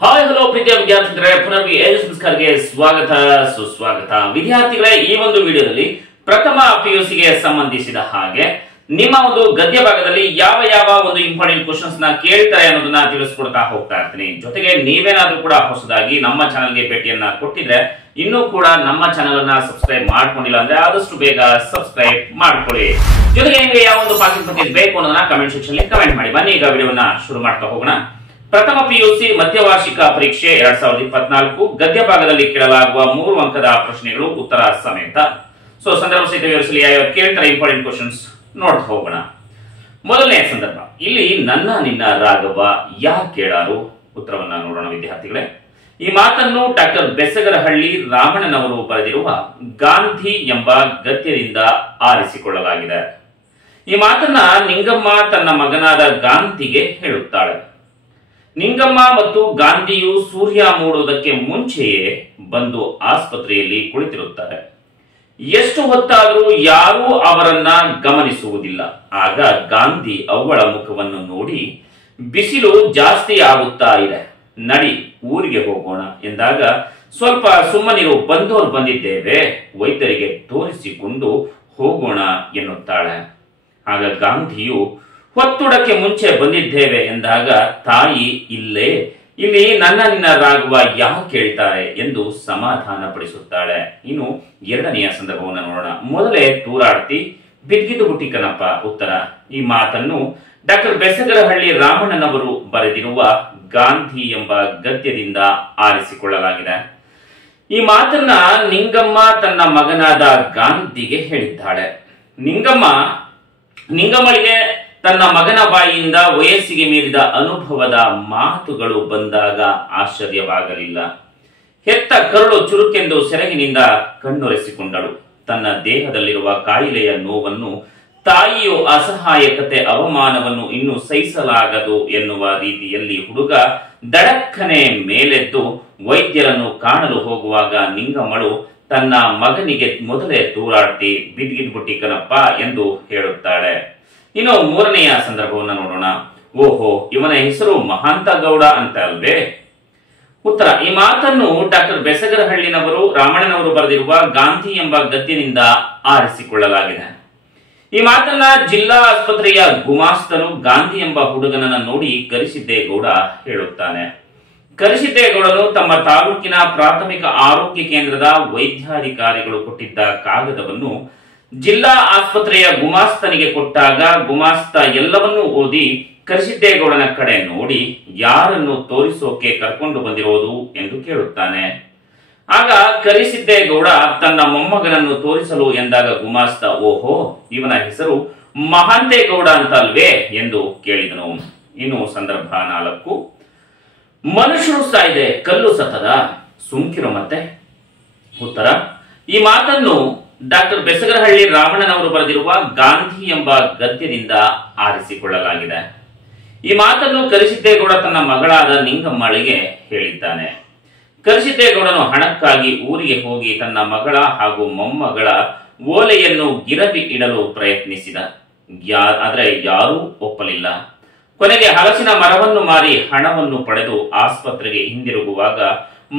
Hi hello ಪ್ರೀತಿಯ ವಿದ್ಯಾರ್ಥಿಗಳೇ, ಪುನರ್ವಿ ಎಜು ಸಂಸ್ಕಾರಕ್ಕೆ ಸ್ವಾಗತ ಸುಸ್ವಾಗತ. ವಿದ್ಯಾರ್ಥಿಗಳೇ, ಈ ಒಂದು ವಿಡಿಯೋದಲ್ಲಿ ಪ್ರಥಮ ಪಿಯುಸಿಗೆ ಸಂಬಂಧಿಸಿದ ಹಾಗೆ ನಿಮ್ಮ ಒಂದು ಗದ್ಯ ಭಾಗದಲ್ಲಿ ಯಾವ ಯಾವ ಒಂದು ಇಂಪಾರ್ಟೆಂಟ್ ಕ್ವಶನ್ಸ್ ನ ಕೇಳ್ತಾರೆ ಅನ್ನೋದನ್ನ ತಿಳಿಸ್ಕೊಡ್ತಾ ಹೋಗ್ತಾ ಇರ್ತೀನಿ. ಜೊತೆಗೆ ನೀವೇನಾದ್ರೂ ಕೂಡ ಹೊಸದಾಗಿ ನಮ್ಮ ಚಾನಲ್ಗೆ ಭೇಟಿಯನ್ನ ಕೊಟ್ಟಿದ್ರೆ ಇನ್ನೂ ಕೂಡ ನಮ್ಮ ಚಾನಲ್ ಅನ್ನ ಸಬ್ಸ್ಕ್ರೈಬ್ ಮಾಡ್ಕೊಂಡಿಲ್ಲ ಅಂದ್ರೆ ಆದಷ್ಟು ಬೇಗ ಸಬ್ಸ್ಕ್ರೈಬ್ ಮಾಡ್ಕೊಳ್ಳಿ. ಜೊತೆಗೆ ನಿಮಗೆ ಯಾವ ಒಂದು ಪಾಠದ ಬಗ್ಗೆ ಬೇಕು ಅನ್ನೋದನ್ನ ಕಮೆಂಟ್ ಸೆಕ್ಷನ್ ಅಲ್ಲಿ ಕಮೆಂಟ್ ಮಾಡಿ. ಬನ್ನಿ ಈಗ ವಿಡಿಯೋವನ್ನ ಶುರು ಮಾಡ್ತಾ ಹೋಗೋಣ. ಪ್ರಥಮ ಪಿಯುಸಿ ಮಧ್ಯವಾರ್ಷಿಕ ಪರೀಕ್ಷೆ 2024 ಗದ್ಯ ಭಾಗದಲ್ಲಿ ಕೇಳಲಾಗುವ 3 ಅಂಕದ ಪ್ರಶ್ನೆಗಳು ಉತ್ತರ ಸಮೇತ. ಸಂದರ್ಭ ಸಹಿತ ವಿವರಿಸಲಿ ಯಾವ ಕೇಳ್ತಾರೆ ಇಂಪಾರ್ಟೆಂಟ್ ಕ್ವಶನ್ಸ್ ನೋಡ್ತಾ ಹೋಗೋಣ. ಮೊದಲನೇ ಸಂದರ್ಭ, ಇಲ್ಲಿ ನನ್ನ ನಿನ್ನ ರಾಘವ ಯಾರು ಕೇಳಾರು? ಉತ್ತರವನ್ನ ನೋಡೋಣ ವಿದ್ಯಾರ್ಥಿಗಳೇ. ಈ ಮಾತನ್ನು ಡಾಕ್ಟರ್ ಬೆಸಗರಹಳ್ಳಿ ರಾಮಣ್ಣನವರು ಬರೆದಿರುವ ಗಾಂಧಿ ಎಂಬ ಗದ್ಯದಿಂದ ಆರಿಸಿಕೊಳ್ಳಲಾಗಿದೆ. ಈ ಮಾತನ್ನ ನಿಂಗಮ್ಮ ತನ್ನ ಮಗನಾದ ಗಾಂಧಿಗೆ ಹೇಳುತ್ತಾಳೆ. ನಿಂಗಮ್ಮ ಮತ್ತು ಗಾಂಧಿಯು ಸೂರ್ಯ ಮೂಡುವುದಕ್ಕೆ ಮುಂಚೆಯೇ ಬಂದು ಆಸ್ಪತ್ರೆಯಲ್ಲಿ ಕುಳಿತಿರುತ್ತಾರೆ. ಎಷ್ಟು ಹೊತ್ತಾದರೂ ಯಾರೂ ಅವರನ್ನ ಗಮನಿಸುವುದಿಲ್ಲ. ಆಗ ಗಾಂಧಿ ಅವಳ ಮುಖವನ್ನು ನೋಡಿ, ಬಿಸಿಲು ಜಾಸ್ತಿ ಆಗುತ್ತಾ ಇದೆ, ನಡಿ ಊರಿಗೆ ಹೋಗೋಣ ಎಂದಾಗ, ಸ್ವಲ್ಪ ಸುಮ್ಮನಿರು, ಬಂದವರು ಬಂದಿದ್ದೇವೆ, ವೈದ್ಯರಿಗೆ ತೋರಿಸಿಕೊಂಡು ಹೋಗೋಣ ಎನ್ನುತ್ತಾಳೆ. ಆಗ ಗಾಂಧಿಯು, ಹೊತ್ತುಡಕ್ಕೆ ಮುಂಚೆ ಬಂದಿದ್ದೇವೆ ಎಂದಾಗ ತಾಯಿ, ಇಲ್ಲಿ ನನ್ನ ನಿನ್ನ ರಾಘವ ಯಾಕೆ ಕೇಳ್ತಾರೆ ಎಂದು ಸಮಾಧಾನ ಪಡಿಸುತ್ತಾಳೆ. ಇನ್ನು ಎರಡನೆಯ ಸಂದರ್ಭವನ್ನು ನೋಡೋಣ. ಮೊದಲೇ ತೂರಾಡ್ತಿ ಬಿದ್ಗಿದು ಬುಟ್ಟಿ ಕಣಪ್ಪ. ಉತ್ತರ, ಈ ಮಾತನ್ನು ಡಾಕ್ಟರ್ ಬೆಸಗರಹಳ್ಳಿ ರಾಮಣ್ಣನವರು ಬರೆದಿರುವ ಗಾಂಧಿ ಎಂಬ ಗದ್ಯದಿಂದ ಆರಿಸಿಕೊಳ್ಳಲಾಗಿದೆ. ಈ ಮಾತನ್ನ ನಿಂಗಮ್ಮ ತನ್ನ ಮಗನಾದ ಗಾಂಧಿಗೆ ಹೇಳಿದ್ದಾಳೆ. ನಿಂಗಮ್ಮಳಿಗೆ ತನ್ನ ಮಗನ ಬಾಯಿಯಿಂದ ವಯಸ್ಸಿಗೆ ಮೀರಿದ ಅನುಭವದ ಮಾತುಗಳು ಬಂದಾಗ ಆಶ್ಚರ್ಯವಾಗಲಿಲ್ಲ. ಹೆತ್ತ ಕರುಳು ಚುರುಕೆಂದು ಸೆರಗಿನಿಂದ ಕಣ್ಣೊರೆಸಿಕೊಂಡಳು. ತನ್ನ ದೇಹದಲ್ಲಿರುವ ಕಾಯಿಲೆಯ ನೋವನ್ನು, ತಾಯಿಯು ಅಸಹಾಯಕತೆ, ಅವಮಾನವನ್ನು ಇನ್ನು ಸಹಿಸಲಾಗದು ಎನ್ನುವ ರೀತಿಯಲ್ಲಿ ಹುಡುಗ ದಡಕ್ಕನೆ ಮೇಲೆದ್ದು ವೈದ್ಯರನ್ನು ಕಾಣಲು ಹೋಗುವಾಗ ನಿಂಗಮ್ಮಳು ತನ್ನ ಮಗನಿಗೆ ಮೊದಲೇ ತೂರಾಡ್ತಿ ಬಿದ್ಗಿದ್ಬಿಟ್ಟಿ ಕಣಪ್ಪ ಎಂದು ಹೇಳುತ್ತಾಳೆ. ಇನ್ನು ಮೂರನೆಯ ಸಂದರ್ಭವನ್ನು ನೋಡೋಣ. ಓಹೋ, ಇವನ ಹೆಸರು ಮಹಾಂತ ಗೌಡ ಅಂತ ಅಲ್ವೇ? ಉತ್ತರ, ಈ ಮಾತನ್ನು ಡಾಕ್ಟರ್ ಬೆಸಗರಹಳ್ಳಿನವರು ರಾಮಣ್ಣನವರು ಬರೆದಿರುವ ಗಾಂಧಿ ಎಂಬ ಗದ್ಯದಿಂದ ಆರಿಸಿಕೊಳ್ಳಲಾಗಿದೆ. ಈ ಮಾತನ್ನ ಜಿಲ್ಲಾ ಆಸ್ಪತ್ರೆಯ ಗುಮಾಸ್ತನು ಗಾಂಧಿ ಎಂಬ ಹುಡುಗನನ್ನ ನೋಡಿ ಕರಿಸಿದ್ದೇಗೌಡ ಹೇಳುತ್ತಾನೆ. ಕರಿಸಿದ್ದೇಗೌಡನು ತಮ್ಮ ತಾಲೂಕಿನ ಪ್ರಾಥಮಿಕ ಆರೋಗ್ಯ ಕೇಂದ್ರದ ವೈದ್ಯಾಧಿಕಾರಿಗಳು ಕೊಟ್ಟಿದ್ದ ಕಾಗದವನ್ನು ಜಿಲ್ಲಾ ಆಸ್ಪತ್ರೆಯ ಗುಮಾಸ್ತನಿಗೆ ಕೊಟ್ಟಾಗ ಗುಮಾಸ್ತ ಎಲ್ಲವನ್ನೂ ಓದಿ ಕರಿಸಿದ್ದೇಗೌಡನ ಕಡೆ ನೋಡಿ, ಯಾರನ್ನು ತೋರಿಸೋಕೆ ಕರ್ಕೊಂಡು ಬಂದಿರೋದು ಎಂದು ಕೇಳುತ್ತಾನೆ. ಆಗ ಕರಿಸಿದ್ದೇಗೌಡ ತನ್ನ ಮೊಮ್ಮಗನನ್ನು ತೋರಿಸಲು ಎಂದಾಗ ಗುಮಾಸ್ತ, ಓಹೋ, ಇವನ ಹೆಸರು ಮಹಾಂತೇಗೌಡ ಅಂತ ಅಲ್ವೇ ಎಂದು ಕೇಳಿದನು. ಇನ್ನು ಸಂದರ್ಭ 4, ಮನುಷ್ಯರು ಸಾಯ್ದೆ ಕಲ್ಲು ಸತ್ತದ, ಸುಮ್ಕಿರೋ ಮತ್ತೆ. ಉತ್ತರ, ಈ ಮಾತನ್ನು ಡಾಕ್ಟರ್ ಬೆಸಗರಹಳ್ಳಿ ರಾಮಣ್ಣನವರು ಬರೆದಿರುವ ಗಾಂಧಿ ಎಂಬ ಗದ್ಯದಿಂದ ಆರಿಸಿಕೊಳ್ಳಲಾಗಿದೆ. ಈ ಮಾತನ್ನು ಕರಿಸಿದ್ದೇಗೌಡ ತನ್ನ ಮಗಳಾದ ನಿಂಗಮ್ಮಳಿಗೆ ಹೇಳಿದ್ದಾನೆ. ಕರಿಸಿದ್ದೇಗೌಡನು ಹಣಕ್ಕಾಗಿ ಊರಿಗೆ ಹೋಗಿ ತನ್ನ ಮಗಳ ಹಾಗೂ ಮೊಮ್ಮಗಳ ಓಲೆಯನ್ನು ಗಿರವಿ ಇಡಲು ಪ್ರಯತ್ನಿಸಿದ. ಆದರೆ ಯಾರೂ ಒಪ್ಪಲಿಲ್ಲ. ಕೊನೆಗೆ ಹಲಸಿನ ಮರವನ್ನು ಮಾರಿ ಹಣವನ್ನು ಪಡೆದು ಆಸ್ಪತ್ರೆಗೆ ಹಿಂದಿರುಗುವಾಗ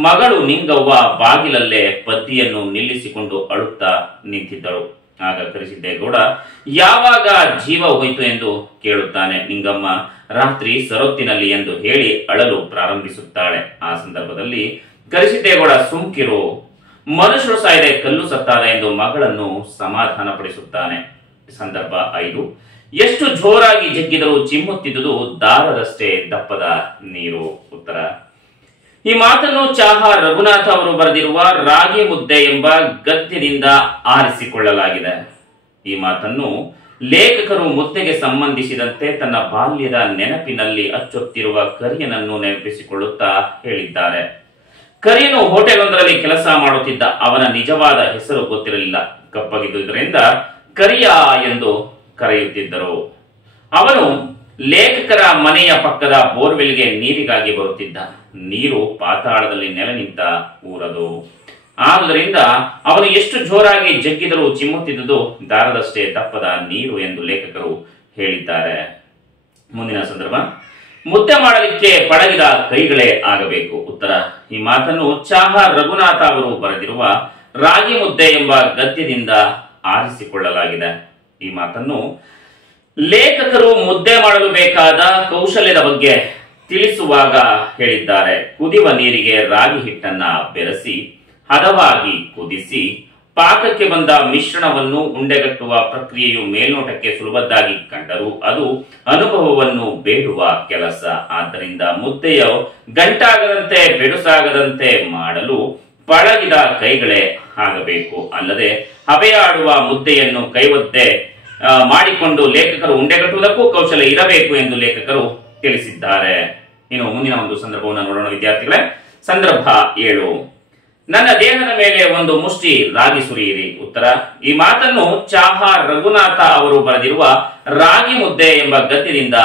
ಮಗಳು ನಿಂಗವ್ವ ಬಾಗಿಲಲ್ಲೇ ಪತಿಯನ್ನು ನಿಲ್ಲಿಸಿಕೊಂಡು ಅಳುತ್ತಾ ನಿಂತಿದ್ದಳು. ಆಗ ಕರಿಸಿದ್ದೇಗೌಡ, ಯಾವಾಗ ಜೀವ ಹೋಯಿತು ಎಂದು ಕೇಳುತ್ತಾನೆ. ನಿಂಗಮ್ಮ, ರಾತ್ರಿ ಸರೊತ್ತಿನಲ್ಲಿ ಎಂದು ಹೇಳಿ ಅಳಲು ಪ್ರಾರಂಭಿಸುತ್ತಾಳೆ. ಆ ಸಂದರ್ಭದಲ್ಲಿ ಕರಿಸಿದ್ದೇಗೌಡ, ಸುಮ್ಕಿರು, ಮನುಷ್ಯರು ಸಾಯದೆ ಕಲ್ಲು ಸತ್ತಾದ ಎಂದು ಮಗಳನ್ನು ಸಮಾಧಾನ ಪಡಿಸುತ್ತಾನೆ. ಸಂದರ್ಭ 5, ಎಷ್ಟು ಜೋರಾಗಿ ಜಗ್ಗಿದರೂ ಚಿಮ್ಮುತ್ತಿದ್ದುದು ದಾರದಷ್ಟೇ ದಪ್ಪದ ನೀರು. ಉತ್ತರ, ಈ ಮಾತನ್ನು ಚಾಹ ರಘುನಾಥ ಅವರು ಬರೆದಿರುವ ರಾಗಿ ಮುದ್ದೆ ಎಂಬ ಗದ್ಯದಿಂದ ಆರಿಸಿಕೊಳ್ಳಲಾಗಿದೆ. ಈ ಮಾತನ್ನು ಲೇಖಕರು ಮುದ್ದೆಗೆ ಸಂಬಂಧಿಸಿದಂತೆ ತನ್ನ ಬಾಲ್ಯದ ನೆನಪಿನಲ್ಲಿ ಅಚ್ಚೊತ್ತಿರುವ ಕರಿಯನನ್ನು ನೆನಪಿಸಿಕೊಳ್ಳುತ್ತಾ ಹೇಳಿದ್ದಾರೆ. ಕರಿಯನು ಹೋಟೆಲ್ ಕೆಲಸ ಮಾಡುತ್ತಿದ್ದ. ಅವನ ನಿಜವಾದ ಹೆಸರು ಗೊತ್ತಿರಲಿಲ್ಲ. ಕಪ್ಪಗಿದ್ದುದರಿಂದ ಕರಿಯ ಎಂದು ಕರೆಯುತ್ತಿದ್ದರು. ಅವನು ಲೇಖಕರ ಮನೆಯ ಪಕ್ಕದ ಬೋರ್ವೆಲ್ಗೆ ನೀರಿಗಾಗಿ ಬರುತ್ತಿದ್ದ. ನೀರು ಪಾತಾಳದಲ್ಲಿ ನೆಲೆ ನಿಂತ ಊರದು. ಆದುದರಿಂದ ಅವನು ಎಷ್ಟು ಜೋರಾಗಿ ಜಗ್ಗಿದರೂ ಚಿಮ್ಮುತ್ತಿದ್ದುದು ದಾರದಷ್ಟೇ ದಪ್ಪದ ನೀರು ಎಂದು ಲೇಖಕರು ಹೇಳಿದ್ದಾರೆ. ಮುಂದಿನ ಸಂದರ್ಭ, ಮುದ್ದೆ ಮಾಡಲಿಕ್ಕೆ ಪಳಗಿದ ಕೈಗಳೇ ಆಗಬೇಕು. ಉತ್ತರ. ಈ ಮಾತನ್ನು ಚಾಹ ರಘುನಾಥ ಅವರು ಬರೆದಿರುವ ರಾಗಿ ಮುದ್ದೆ ಎಂಬ ಗದ್ಯದಿಂದ ಆರಿಸಿಕೊಳ್ಳಲಾಗಿದೆ. ಈ ಮಾತನ್ನು ಲೇಖಕರು ಮುದ್ದೆ ಮಾಡಲು ಬೇಕಾದ ಕೌಶಲ್ಯದ ಬಗ್ಗೆ ತಿಳಿಸುವಾಗ ಹೇಳಿದ್ದಾರೆ. ಕುದಿಯುವ ನೀರಿಗೆ ರಾಗಿ ಹಿಟ್ಟನ್ನ ಬೆರೆಸಿ ಹದವಾಗಿ ಕುದಿಸಿ ಪಾಕಕ್ಕೆ ಬಂದ ಮಿಶ್ರಣವನ್ನು ಉಂಡೆಗಟ್ಟುವ ಪ್ರಕ್ರಿಯೆಯು ಮೇಲ್ನೋಟಕ್ಕೆ ಸುಲಭದ್ದಾಗಿ ಕಂಡರೂ ಅದು ಅನುಭವವನ್ನು ಬೇಡುವ ಕೆಲಸ. ಆದ್ದರಿಂದ ಮುದ್ದೆಯು ಗಂಟಾಗದಂತೆ ಬೆಡುಸಾಗದಂತೆ ಮಾಡಲು ಪಳಗಿದ ಕೈಗಳೇ ಆಗಬೇಕು. ಅಲ್ಲದೆ ಹಬೆಯಾಡುವ ಮುದ್ದೆಯನ್ನು ಕೈವದ್ದೆ ಮಾಡಿಕೊಂಡು ಲೇಖಕರು ಉಂಡೆಗಟ್ಟುವುದಕ್ಕೂ ಕೌಶಲ್ಯ ಇರಬೇಕು ಎಂದು ಲೇಖಕರು ತಿಳಿಸಿದ್ದಾರೆ. ಇನ್ನು ಮುಂದಿನ ಒಂದು ಸಂದರ್ಭವನ್ನು ನೋಡೋಣ ವಿದ್ಯಾರ್ಥಿಗಳೇ. ಸಂದರ್ಭ 7. ನನ್ನ ದೇಹದ ಮೇಲೆ ಒಂದು ಮುಷ್ಟಿ ರಾಗಿ ಸುರಿಯಿರಿ. ಉತ್ತರ. ಈ ಮಾತನ್ನು ಚಾಹ ರಘುನಾಥ ಅವರು ಬರೆದಿರುವ ರಾಗಿ ಮುದ್ದೆ ಎಂಬ ಗದ್ಯದಿಂದ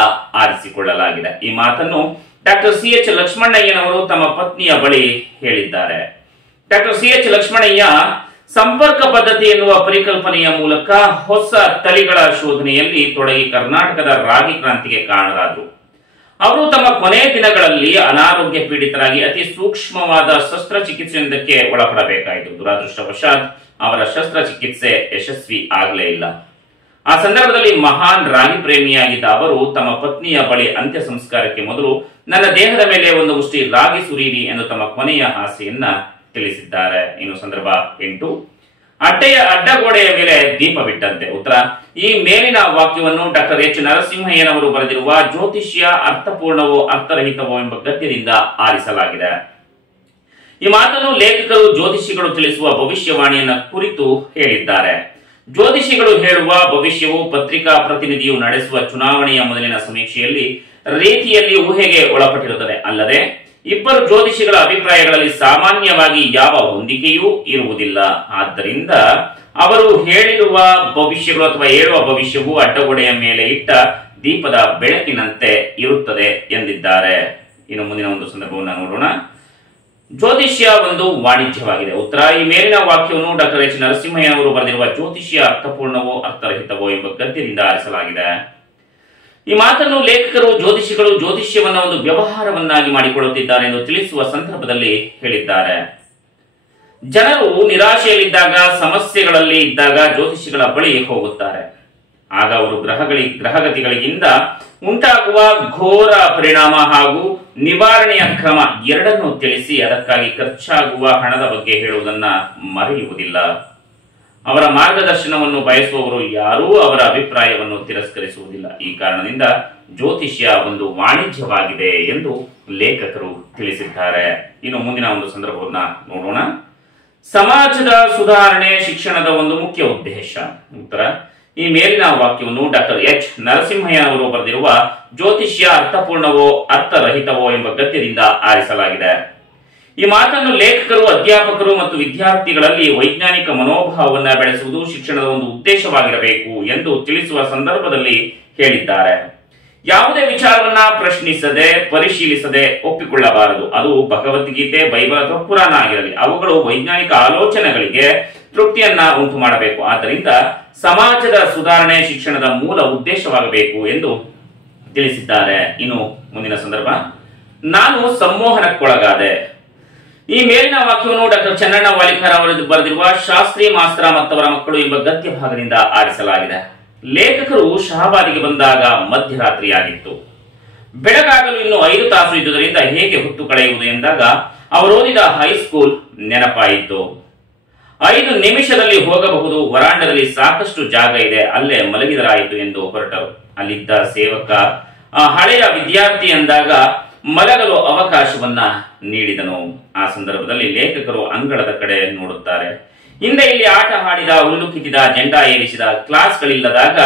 ಆರಿಸಿಕೊಳ್ಳಲಾಗಿದೆ. ಈ ಮಾತನ್ನು ಡಾಕ್ಟರ್ CH ಲಕ್ಷ್ಮಣಯ್ಯನವರು ತಮ್ಮ ಪತ್ನಿಯ ಬಳಿ ಹೇಳಿದ್ದಾರೆ. ಡಾಕ್ಟರ್ CH ಲಕ್ಷ್ಮಣಯ್ಯ ಸಂಪರ್ಕ ಪದ್ಧತಿ ಎನ್ನುವ ಪರಿಕಲ್ಪನೆಯ ಮೂಲಕ ಹೊಸ ತಳಿಗಳ ಶೋಧನೆಯಲ್ಲಿ ತೊಡಗಿ ಕರ್ನಾಟಕದ ರಾಗಿ ಕ್ರಾಂತಿಗೆ ಕಾರಣರಾದರು. ಅವರು ತಮ್ಮ ಕೊನೆಯ ದಿನಗಳಲ್ಲಿ ಅನಾರೋಗ್ಯ ಪೀಡಿತರಾಗಿ ಅತಿ ಸೂಕ್ಷ್ಮವಾದ ಶಸ್ತ್ರಚಿಕಿತ್ಸೆಯೊಂದಕ್ಕೆ ಒಳಪಡಬೇಕಾಯಿತು. ದುರಾದೃಷ್ಟವಶಾತ್ ಅವರ ಶಸ್ತ್ರಚಿಕಿತ್ಸೆ ಯಶಸ್ವಿ ಆಗಲೇ ಇಲ್ಲ. ಆ ಸಂದರ್ಭದಲ್ಲಿ ಮಹಾನ್ ರಾಗಿ ಪ್ರೇಮಿಯಾಗಿದ್ದ ಅವರು ತಮ್ಮ ಪತ್ನಿಯ ಬಳಿ ಅಂತ್ಯ ಸಂಸ್ಕಾರಕ್ಕೆ ಮೊದಲು ನನ್ನ ದೇಹದ ಮೇಲೆ ಒಂದು ಮುಷ್ಟಿ ರಾಗಿ ಸುರಿಯಿರಿ ಎಂದು ತಮ್ಮ ಕೊನೆಯ ಆಸೆಯನ್ನ ತಿಳಿಸಿದ್ದಾರೆ. ಇನ್ನು ಸಂದರ್ಭ 8. ಅಡ್ಡಗೋಡೆಯ ಮೇಲೆ ದೀಪ ಬಿಟ್ಟಂತೆ. ಉತ್ತರ. ಈ ಮೇಲಿನ ವಾಕ್ಯವನ್ನು ಡಾಕ್ಟರ್ H ನರಸಿಂಹಯ್ಯನವರು ಬರೆದಿರುವ ಜ್ಯೋತಿಷ್ಯ ಅರ್ಥಪೂರ್ಣವೋ ಅರ್ಥರಹಿತವೋ ಎಂಬ ಗದ್ಯದಿಂದ ಆರಿಸಲಾಗಿದೆ. ಈ ಮಾತನ್ನು ಲೇಖಕರು ಜ್ಯೋತಿಷಿಗಳು ತಿಳಿಸುವ ಭವಿಷ್ಯವಾಣಿಯನ್ನ ಕುರಿತು ಹೇಳಿದ್ದಾರೆ. ಜ್ಯೋತಿಷಿಗಳು ಹೇಳುವ ಭವಿಷ್ಯವು ಪತ್ರಿಕಾ ಪ್ರತಿನಿಧಿಯು ನಡೆಸುವ ಚುನಾವಣೆಯ ಮೊದಲಿನ ಸಮೀಕ್ಷೆಯಲ್ಲಿ ರೀತಿಯಲ್ಲಿ ಊಹೆಗೆ ಒಳಪಟ್ಟಿರುತ್ತದೆ. ಅಲ್ಲದೆ ಇಬ್ಬರು ಜ್ಯೋತಿಷಿಗಳ ಅಭಿಪ್ರಾಯಗಳಲ್ಲಿ ಸಾಮಾನ್ಯವಾಗಿ ಯಾವ ಹೊಂದಿಕೆಯೂ ಇರುವುದಿಲ್ಲ. ಆದ್ದರಿಂದ ಅವರು ಹೇಳಿರುವ ಭವಿಷ್ಯಗಳು ಅಥವಾ ಹೇಳುವ ಭವಿಷ್ಯವು ಅಡ್ಡಗೋಡೆಯ ಮೇಲೆ ಇಟ್ಟ ದೀಪದ ಬೆಳಕಿನಂತೆ ಇರುತ್ತದೆ ಎಂದಿದ್ದಾರೆ. ಇನ್ನು ಮುಂದಿನ ಒಂದು ಸಂದರ್ಭವನ್ನು ನೋಡೋಣ. ಜ್ಯೋತಿಷ್ಯ ಒಂದು ವಾಣಿಜ್ಯವಾಗಿದೆ. ಉತ್ತರ. ಈ ಮೇಲಿನ ವಾಕ್ಯವನ್ನು ಡಾಕ್ಟರ್ H ನರಸಿಂಹಯ್ಯನವರು ಬರೆದಿರುವ ಜ್ಯೋತಿಷ್ಯ ಅರ್ಥಪೂರ್ಣವೋ ಅರ್ಥರಹಿತವೋ ಎಂಬ ಗದ್ಯದಿಂದ ಆರಿಸಲಾಗಿದೆ. ಈ ಮಾತನ್ನು ಲೇಖಕರು ಜ್ಯೋತಿಷಿಗಳು ಜ್ಯೋತಿಷ್ಯವನ್ನ ಒಂದು ವ್ಯವಹಾರವನ್ನಾಗಿ ಮಾಡಿಕೊಳ್ಳುತ್ತಿದ್ದಾರೆ ಎಂದು ತಿಳಿಸುವ ಸಂದರ್ಭದಲ್ಲಿ ಹೇಳಿದ್ದಾರೆ. ಜನರು ನಿರಾಶೆಯಲ್ಲಿದ್ದಾಗ, ಸಮಸ್ಯೆಗಳಲ್ಲಿ ಇದ್ದಾಗ ಜ್ಯೋತಿಷಿಗಳ ಬಳಿ ಹೋಗುತ್ತಾರೆ. ಆಗ ಅವರು ಗ್ರಹಗತಿಗಳಿಂದ ಉಂಟಾಗುವ ಘೋರ ಪರಿಣಾಮ ಹಾಗೂ ನಿವಾರಣೆಯ ಕ್ರಮ ಎರಡನ್ನೂ ತಿಳಿಸಿ ಅದಕ್ಕಾಗಿ ಖರ್ಚಾಗುವ ಹಣದ ಬಗ್ಗೆ ಹೇಳುವುದನ್ನ ಮರೆಯುವುದಿಲ್ಲ. ಅವರ ಮಾರ್ಗದರ್ಶನವನ್ನು ಬಯಸುವವರು ಯಾರೂ ಅವರ ಅಭಿಪ್ರಾಯವನ್ನು ತಿರಸ್ಕರಿಸುವುದಿಲ್ಲ. ಈ ಕಾರಣದಿಂದ ಜ್ಯೋತಿಷ್ಯ ಒಂದು ವಾಣಿಜ್ಯವಾಗಿದೆ ಎಂದು ಲೇಖಕರು ತಿಳಿಸಿದ್ದಾರೆ. ಇನ್ನು ಮುಂದಿನ ಒಂದು ಸಂದರ್ಭವನ್ನ ನೋಡೋಣ. ಸಮಾಜದ ಸುಧಾರಣೆ ಶಿಕ್ಷಣದ ಒಂದು ಮುಖ್ಯ ಉದ್ದೇಶ. ಉತ್ತರ. ಈ ಮೇಲಿನ ವಾಕ್ಯವನ್ನು ಡಾಕ್ಟರ್ H ನರಸಿಂಹಯ್ಯನವರು ಬರೆದಿರುವ ಜ್ಯೋತಿಷ್ಯ ಅರ್ಥಪೂರ್ಣವೋ ಅರ್ಥರಹಿತವೋ ಎಂಬ ಗದ್ಯದಿಂದ ಆರಿಸಲಾಗಿದೆ. ಈ ಮಾತನ್ನು ಲೇಖಕರು ಅಧ್ಯಾಪಕರು ಮತ್ತು ವಿದ್ಯಾರ್ಥಿಗಳಲ್ಲಿ ವೈಜ್ಞಾನಿಕ ಮನೋಭಾವವನ್ನು ಬೆಳೆಸುವುದು ಶಿಕ್ಷಣದ ಒಂದು ಉದ್ದೇಶವಾಗಿರಬೇಕು ಎಂದು ತಿಳಿಸುವ ಸಂದರ್ಭದಲ್ಲಿ ಹೇಳಿದ್ದಾರೆ. ಯಾವುದೇ ವಿಚಾರವನ್ನ ಪ್ರಶ್ನಿಸದೆ ಪರಿಶೀಲಿಸದೆ ಒಪ್ಪಿಕೊಳ್ಳಬಾರದು. ಅದು ಭಗವದ್ಗೀತೆ, ಬೈಬಲ್ ಅಥವಾ ಪುರಾಣ ಆಗಿರಲಿ. ಅವುಗಳು ವೈಜ್ಞಾನಿಕ ಆಲೋಚನೆಗಳಿಗೆ ತೃಪ್ತಿಯನ್ನ ಉಂಟು ಮಾಡಬೇಕು. ಆದ್ದರಿಂದ ಸಮಾಜದ ಸುಧಾರಣೆ ಶಿಕ್ಷಣದ ಮೂಲ ಉದ್ದೇಶವಾಗಬೇಕು ಎಂದು ತಿಳಿಸಿದ್ದಾರೆ. ಇನ್ನು ಮುಂದಿನ ಸಂದರ್ಭ. ನಾನು ಸಂಮೋಹನಕ್ಕೊಳಗಾದೆ. ಈ ಮೇಲಿನ ವಾಕ್ಯವನ್ನು ಡಾಕ್ಟರ್ ಚನ್ನಣ್ಣ ವಾಲಿಕಾರ ಅವರು ಬರೆದಿರುವ ಶಾಸ್ತ್ರಿ ಮಾಸ್ತರ ಮತ್ತವರ ಮಕ್ಕಳು ಎಂಬ ಗದ್ಯ ಭಾಗದಿಂದ ಆರಿಸಲಾಗಿದೆ. ಲೇಖಕರು ಶಹಾಬಾದಿಗೆ ಬಂದಾಗ ಮಧ್ಯರಾತ್ರಿಯಾಗಿತ್ತು. ಬೆಳಗಾಗಲು ಇನ್ನು 5 ತಾಸು ಇದ್ದುದರಿಂದ ಹೇಗೆ ಹೊತ್ತು ಕಳೆಯುವುದು ಎಂದಾಗ ಅವರು ಓದಿದ ಹೈಸ್ಕೂಲ್ ನೆನಪಾಯಿತು. 5 ನಿಮಿಷದಲ್ಲಿ ಹೋಗಬಹುದು, ವರಾಂಡದಲ್ಲಿ ಸಾಕಷ್ಟು ಜಾಗ ಇದೆ, ಅಲ್ಲೇ ಮಲಗಿದರಾಯಿತು ಎಂದು ಹೊರಟರು. ಅಲ್ಲಿದ್ದ ಸೇವಕ ಹಳೆಯ ವಿದ್ಯಾರ್ಥಿ ಎಂದಾಗ ಮಲಗಲು ಅವಕಾಶವನ್ನ ನೀಡಿದನು. ಆ ಸಂದರ್ಭದಲ್ಲಿ ಲೇಖಕರು ಅಂಗಳದ ಕಡೆ ನೋಡುತ್ತಾರೆ. ಹಿಂದೆ ಇಲ್ಲಿ ಆಟ ಆಡಿದ, ಹುಲ್ಲು ಕಿತ್ತಿದ, ಜೆಂಡಾ ಏರಿಸಿದ ಕ್ಲಾಸ್ಗಳಿಲ್ಲದಾಗ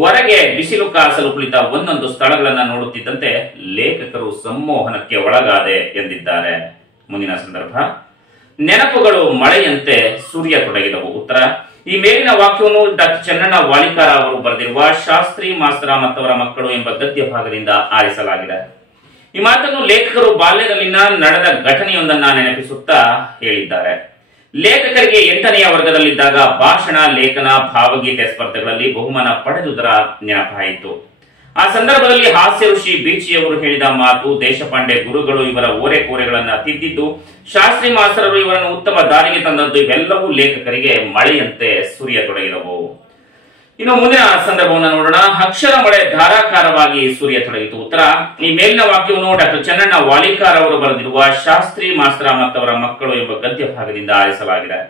ಹೊರಗೆ ಬಿಸಿಲು ಕಾಸಲು ಕುಳಿತ ಒಂದೊಂದು ಸ್ಥಳಗಳನ್ನ ನೋಡುತ್ತಿದ್ದಂತೆ ಲೇಖಕರು ಸಂಮೋಹನಕ್ಕೆ ಒಳಗಾದೆ ಎಂದಿದ್ದಾರೆ. ಮುಂದಿನ ಸಂದರ್ಭ. ನೆನಪುಗಳು ಮಳೆಯಂತೆ ಸುರಿಯ ತೊಡಗಿದವು. ಉತ್ತರ. ಈ ಮೇಲಿನ ವಾಕ್ಯವನ್ನು ಡಾಕ್ಟರ್ ಚನ್ನಣ್ಣ ವಾಲಿಕಾರ ಅವರು ಬರೆದಿರುವ ಶಾಸ್ತ್ರಿ ಮಾಸ್ತರ ಮತ್ತವರ ಮಕ್ಕಳು ಎಂಬ ಗದ್ಯ ಭಾಗದಿಂದ ಆರಿಸಲಾಗಿದೆ. ಈ ಮಾತನ್ನು ಲೇಖಕರು ಬಾಲ್ಯದಲ್ಲಿನ ನಡೆದ ಘಟನೆಯೊಂದನ್ನ ನೆನಪಿಸುತ್ತಾ ಹೇಳಿದ್ದಾರೆ. ಲೇಖಕರಿಗೆ 8ನೆಯ ವರ್ಗದಲ್ಲಿದ್ದಾಗ ಭಾಷಣ, ಲೇಖನ, ಭಾವಗೀತೆ ಸ್ಪರ್ಧೆಗಳಲ್ಲಿ ಬಹುಮಾನ ಪಡೆದುದರ ನೆನಪಾಯಿತು. ಆ ಸಂದರ್ಭದಲ್ಲಿ ಹಾಸ್ಯ ಋಷಿ ಬೀಚಿಯವರು ಹೇಳಿದ ಮಾತು, ದೇಶಪಾಂಡೆ ಗುರುಗಳು ಇವರ ಓರೆಕೋರೆಗಳನ್ನ ತಿದ್ದಿದ್ದು, ಶಾಸ್ತ್ರಿ ಮಾಸ್ತರರು ಇವರನ್ನು ಉತ್ತಮ ದಾರಿಗೆ ತಂದದ್ದು, ಇವೆಲ್ಲವೂ ಲೇಖಕರಿಗೆ ಮಳೆಯಂತೆ ಸುರಿಯತೊಡಗಿದವು. ಇನ್ನು ಮುಂದಿನ ಸಂದರ್ಭವನ್ನು ನೋಡೋಣ. ಅಕ್ಷರ ಮಳೆ ಧಾರಾಕಾರವಾಗಿ ಸುರಿಯತೊಡಗಿತು. ಉತ್ತರ, ಈ ಮೇಲಿನ ವಾಕ್ಯವನ್ನು ಡಾಕ್ಟರ್ ಚನ್ನಣ್ಣ ವಾಲಿಕಾರ್ ಅವರು ಬರೆದಿರುವ ಶಾಸ್ತ್ರಿ ಮಾಸ್ತರ ಮತ್ತವರ ಮಕ್ಕಳು ಎಂಬ ಗದ್ಯ ಭಾಗದಿಂದ ಆರಿಸಲಾಗಿದೆ.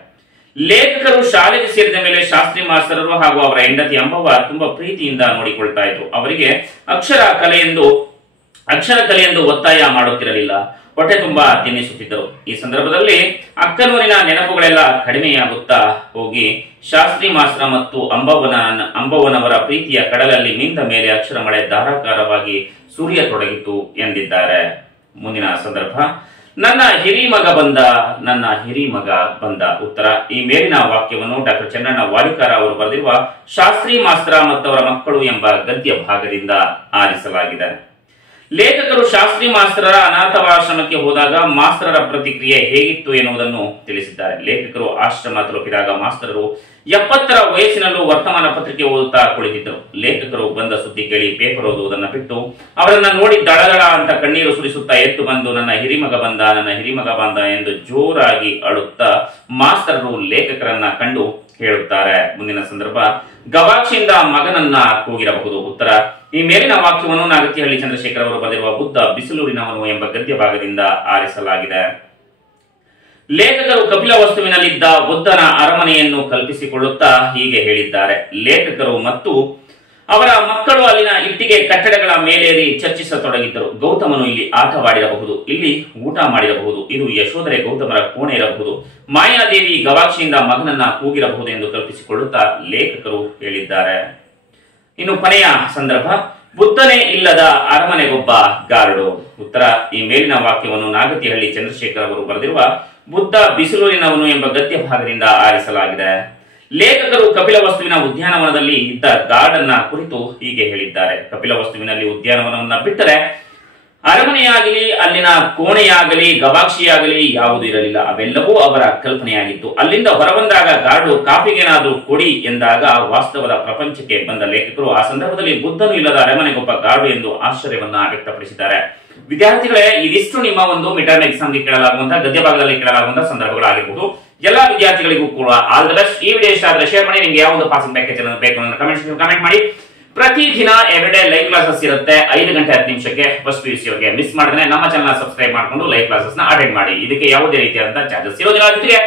ಲೇಖಕರು ಶಾಲೆಗೆ ಸೇರಿದ ಮೇಲೆ ಶಾಸ್ತ್ರಿ ಮಾಸ್ತರರು ಹಾಗೂ ಅವರ ಹೆಂಡತಿ ಅಂಬವ್ವ ತುಂಬಾ ಪ್ರೀತಿಯಿಂದ ನೋಡಿಕೊಳ್ತಾ ಇದ್ರು. ಅವರಿಗೆ ಅಕ್ಷರ ಕಲೆಯೆಂದು ಒತ್ತಾಯ ಮಾಡುತ್ತಿರಲಿಲ್ಲ, ಹೊಟ್ಟೆ ತುಂಬಾ ತಿನ್ನಿಸುತ್ತಿದ್ದರು. ಈ ಸಂದರ್ಭದಲ್ಲಿ ಅಕ್ಕನೂರಿನ ನೆನಪುಗಳೆಲ್ಲ ಕಡಿಮೆಯಾಗುತ್ತಾ ಹೋಗಿ ಶಾಸ್ತ್ರಿ ಮಾಸ್ತರ ಮತ್ತು ಅಂಬವ್ವನವರ ಪ್ರೀತಿಯ ಕಡಲಲ್ಲಿ ಮಿಂದ ಮೇಲೆ ಅಕ್ಷರ ಮಳೆ ಧಾರಾಕಾರವಾಗಿ ಸುರಿಯತೊಡಗಿತು ಎಂದಿದ್ದಾರೆ. ಮುಂದಿನ ಸಂದರ್ಭ, ನನ್ನ ಹಿರಿಮಗ ಬಂದ. ಉತ್ತರ, ಈ ಮೇಲಿನ ವಾಕ್ಯವನ್ನು ಡಾಕ್ಟರ್ ಚನ್ನಣ್ಣ ವಾಲಿಕಾರ ಅವರು ಬರೆದಿರುವ ಶಾಸ್ತ್ರಿ ಮಾಸ್ತರ ಮತ್ತವರ ಮಕ್ಕಳು ಎಂಬ ಗದ್ಯ ಭಾಗದಿಂದ ಆರಿಸಲಾಗಿದೆ. ಲೇಖಕರು ಶಾಸ್ತ್ರಿ ಮಾಸ್ತರರ ಅನಾಥಾಶ್ರಮಕ್ಕೆ ಹೋದಾಗ ಮಾಸ್ತರರ ಪ್ರತಿಕ್ರಿಯೆ ಹೇಗಿತ್ತು ಎನ್ನುವುದನ್ನು ತಿಳಿಸಿದ್ದಾರೆ. ಲೇಖಕರು ಆಶ್ರಮ ತಲುಪಿದಾಗ ಮಾಸ್ತರರು 70ರ ವಯಸ್ಸಿನಲ್ಲೂ ವರ್ತಮಾನ ಪತ್ರಿಕೆ ಓದುತ್ತಾ ಕುಳಿತಿದ್ದರು. ಲೇಖಕರು ಬಂದ ಸುದ್ದಿ ಕೇಳಿ ಪೇಪರ್ ಓದುವುದನ್ನು ಬಿಟ್ಟು ಅವರನ್ನ ನೋಡಿ ದಳದಳ ಅಂತ ಕಣ್ಣೀರು ಸುರಿಸುತ್ತಾ ಎದ್ದು ಬಂದು ನನ್ನ ಹಿರಿಮಗ ಬಂದ ಎಂದು ಜೋರಾಗಿ ಅಳುತ್ತಾ ಮಾಸ್ತರರು ಲೇಖಕರನ್ನ ಕಂಡು ಹೇಳುತ್ತಾರೆ. ಮುಂದಿನ ಸಂದರ್ಭ, ಗವಾಕ್ಷಿಯಿಂದ ಮಗನನ್ನ ಕೂಗಿರಬಹುದು. ಉತ್ತರ, ಈ ಮೇಲಿನ ವಾಕ್ಯವನ್ನು ನಾಗತಿಹಳ್ಳಿ ಚಂದ್ರಶೇಖರ್ ಅವರು ಬರೆದಿರುವ ಬುದ್ಧ ಬಿಸಿಲೂರಿನವನು ಎಂಬ ಗದ್ಯ ಭಾಗದಿಂದ ಆರಿಸಲಾಗಿದೆ. ಲೇಖಕರು ಕಪಿಲವಸ್ತುವಿನಲ್ಲಿದ್ದ ಬುದ್ಧನ ಅರಮನೆಯನ್ನು ಕಲ್ಪಿಸಿಕೊಳ್ಳುತ್ತಾ ಹೀಗೆ ಹೇಳಿದ್ದಾರೆ. ಲೇಖಕರು ಮತ್ತು ಅವರ ಮಕ್ಕಳು ಅಲ್ಲಿನ ಇಟ್ಟಿಗೆ ಕಟ್ಟಡಗಳ ಮೇಲೇರಿ ಚರ್ಚಿಸತೊಡಗಿದ್ದರು. ಗೌತಮನು ಇಲ್ಲಿ ಆಟವಾಡಿರಬಹುದು, ಇಲ್ಲಿ ಊಟ ಮಾಡಿರಬಹುದು, ಇದು ಯಶೋಧರೆ ಗೌತಮರ ಕೋಣೆ ಇರಬಹುದು, ಮಾಯಾದೇವಿ ಗವಾಕ್ಷಿಯಿಂದ ಮಗನನ್ನ ಕೂಗಿರಬಹುದು ಎಂದು ಕಲ್ಪಿಸಿಕೊಳ್ಳುತ್ತಾ ಲೇಖಕರು ಹೇಳಿದ್ದಾರೆ. ಇನ್ನು ಕೊನೆಯ ಸಂದರ್ಭ, ಬುದ್ಧನೇ ಇಲ್ಲದ ಅರಮನೆಗೊಬ್ಬ ಗಾರ್ಡು. ಉತ್ತರ, ಈ ಮೇಲಿನ ವಾಕ್ಯವನ್ನು ನಾಗತಿಹಳ್ಳಿ ಚಂದ್ರಶೇಖರ್ ಅವರು ಬರೆದಿರುವ ಬುದ್ಧ ಬಿಸಿಲೂರಿನವನು ಎಂಬ ಗದ್ಯ ಭಾಗದಿಂದ ಆರಿಸಲಾಗಿದೆ. ಲೇಖಕರು ಕಪಿಲವಸ್ತುವಿನ ಉದ್ಯಾನವನದಲ್ಲಿ ಇದ್ದ ಗಾರ್ಡ್ ಅನ್ನ ಕುರಿತು ಹೀಗೆ ಹೇಳಿದ್ದಾರೆ. ಕಪಿಲವಸ್ತುವಿನಲ್ಲಿ ಉದ್ಯಾನವನವನ್ನ ಬಿಟ್ಟರೆ ಅರಮನೆಯಾಗಲಿ, ಅಲ್ಲಿನ ಕೋಣೆಯಾಗಲಿ, ಗವಾಕ್ಷಿಯಾಗಲಿ ಯಾವುದೂ ಇರಲಿಲ್ಲ. ಅವೆಲ್ಲವೂ ಅವರ ಕಲ್ಪನೆಯಾಗಿತ್ತು. ಅಲ್ಲಿಂದ ಹೊರಬಂದಾಗ ಗಾರ್ಡು ಕಾಫಿಗೇನಾದ್ರೂ ಕೊಡಿ ಎಂದಾಗ ವಾಸ್ತವದ ಪ್ರಪಂಚಕ್ಕೆ ಬಂದ ಲೇಖಕರು ಆ ಸಂದರ್ಭದಲ್ಲಿ ಬುದ್ಧನು ಇಲ್ಲದ ಅರಮನೆಗೊಬ್ಬ ಗಾರ್ಡು ಎಂದು ಆಶ್ಚರ್ಯವನ್ನ ವ್ಯಕ್ತಪಡಿಸಿದ್ದಾರೆ. ವಿದ್ಯಾರ್ಥಿಗಳೇ, ಇದಿಷ್ಟು ನಿಮ್ಮ ಒಂದು ಮಿಡ್ ಟರ್ಮ್ ಎಕ್ಸಾಮ್ಗೆ ಕೇಳಲಾಗುವಂತಹ ಗದ್ಯ ಭಾಗದಲ್ಲಿ ಕೇಳಲಾಗುವಂತಹ ಸಂದರ್ಭಗಳಾಗಿರ್ಬೋದು. ಎಲ್ಲಾ ವಿದ್ಯಾರ್ಥಿಗಳಿಗೂ ಕೂಡ ಆಲ್ ದ ಬೆಸ್ಟ್. ಈ ವಿಡಿಯೋ ಇಷ್ಟ ಆದ್ರೆ ಶೇರ್ ಮಾಡಿ. ನಿಮಗೆ ಯಾವ ಒಂದು ಪಾಸಿಂಗ್ ಪ್ಯಾಕೇಜ್ ಅನ್ನು ಬೇಕು ಅಂತ ಕಮೆಂಟ್ ಮಾಡಿ. ಪ್ರತಿದಿನ ಎವ್ರಿಡೇ ಲೈವ್ ಕ್ಲಾಸಸ್ ಇರುತ್ತೆ 5 ಗಂಟೆ 10 ನಿಮಿಷಕ್ಕೆ. ಫಸ್ಟ್ PUC ಅವರಿಗೆ ಮಿಸ್ ಮಾಡಿದ್ರೆ ನಮ್ಮ ಚಾನಲ್ ಸಬ್ಸ್ಕ್ರೈಬ್ ಮಾಡಿಕೊಂಡು ಲೈವ್ ಕ್ಲಾಸಸ್ ನ ಅಟೆಂಡ್ ಮಾಡಿ. ಇದಕ್ಕೆ ಯಾವುದೇ ರೀತಿಯಾದಂತಹ ಚಾರ್ಜಸ್ ಇರೋದಿಲ್ಲ. ಜೊತೆಗೆ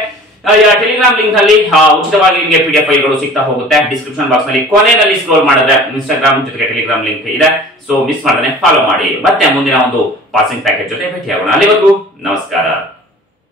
ಟೆಲಿಗ್ರಾಮ್ ಲಿಂಕ್ ನಲ್ಲಿ ಉಚಿತವಾಗಿ ನಿಮಗೆ PDF ಫೈಲ್ಗಳು ಸಿಗ್ತಾ ಹೋಗುತ್ತೆ. ಡಿಸ್ಕ್ರಿಪ್ಷನ್ ಬಾಕ್ಸ್ ನಲ್ಲಿ ಕೊನೆಯಲ್ಲಿ ಸ್ಕ್ರೋಲ್ ಮಾಡಿದ್ರೆ ಇನ್ಸ್ಟಾಗ್ರಾಮ್ ಜೊತೆಗೆ ಟೆಲಿಗ್ರಾಮ್ ಲಿಂಕ್ ಇದೆ. ಸೊ ಮಿಸ್ ಮಾಡಿದ್ರೆ ಫಾಲೋ ಮಾಡಿ. ಮತ್ತೆ ಮುಂದಿನ ಒಂದು ಪಾಸಿಂಗ್ ಪ್ಯಾಕೇಜ್ ಜೊತೆ ಭೇಟಿಯಾಗೋಣ. ಅಲ್ಲಿವರೆಗೂ ನಮಸ್ಕಾರ.